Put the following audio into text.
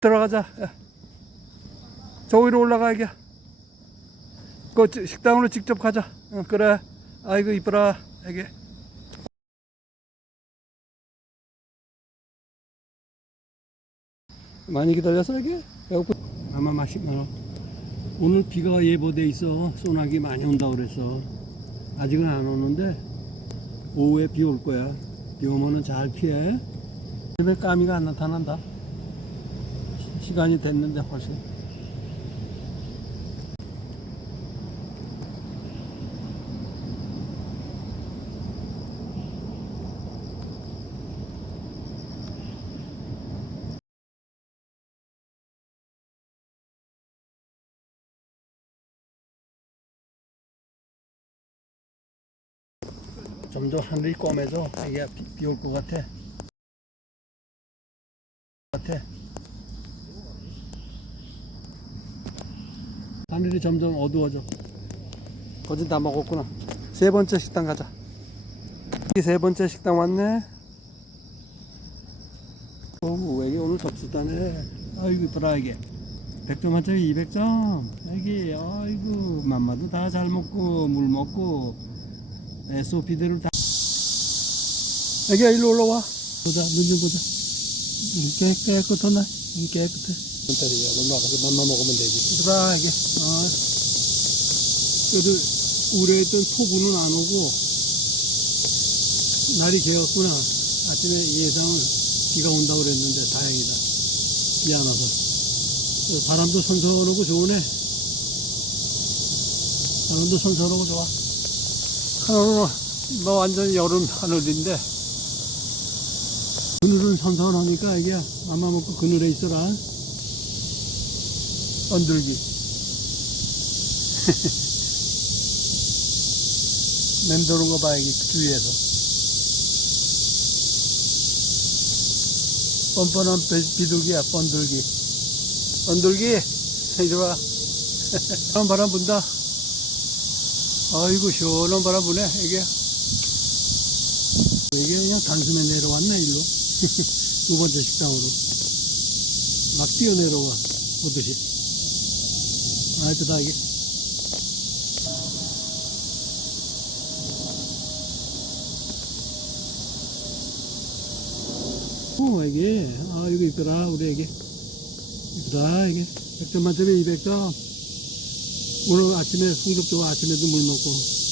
들어가자. 야. 저 위로 올라가 이게. 그 지- 식당으로 직접 가자. 응, 그래. 아이고 이쁘라 이게. 많이 기다렸어 이게? 배고프. 아마 맛있나. 오늘 비가 예보돼 있어. 소나기 많이 온다 그래서 아직은 안 오는데 오후에 비 올 거야. 비 오면은 잘 피해. 집에 까미가 안 나타난다. 시- 시간이 됐는데 훨씬. 점점 하늘이 검해져 이게 비 올 것 같아. 같아. 하늘이 점점 어두워져. 거진 다 먹었구나. 세 번째 식당 가자. 이세 번째 식당 왔네. 오, 왜 이게 오늘 접수다네. 아이고, 이쁘라, 이게. 100점 만점에 200점. 여기, 아이고, 맘마도 다 잘 먹고, 물 먹고, SOP대로 다. 여기야, 일로 올라와. 보자, 눈 좀 보자. 깨끗하네. 음, 깨끗해. 너 나가서 맘마 먹으면 되지. 이쁘라, 이게. 어. 그래도 우려했던 폭우는 안 오고, 날이 개었구나. 아침에 예상은 비가 온다고 그랬는데 다행이다. 비 안 와서. 어, 바람도 선선하고 좋으네. 바람도 선선하고 좋아. 하늘은 뭐 완전 여름 하늘인데 그늘은 선선하니까 이게 맘마 먹고 그늘에 있어라. 언들기. 맴도는 거 봐, 이게 주위에서. 뻔뻔한 비- 비둘기야, 뻔들기. 뻔들기, 이리 와. 바람, 바람 분다. 아이고, 시원한 바람 부네, 이게. 이게 그냥 단숨에 내려왔네, 일로. 두 번째 식당으로. 막 뛰어내려와, 오듯이. 아, 이쁘다, 이게. 오, 이게, 아, 이거 이쁘다, 우리 애기. 이쁘다, 이게. 100점 만점에 200점. 오늘 아침에 좋아, 아침에도 물 먹고.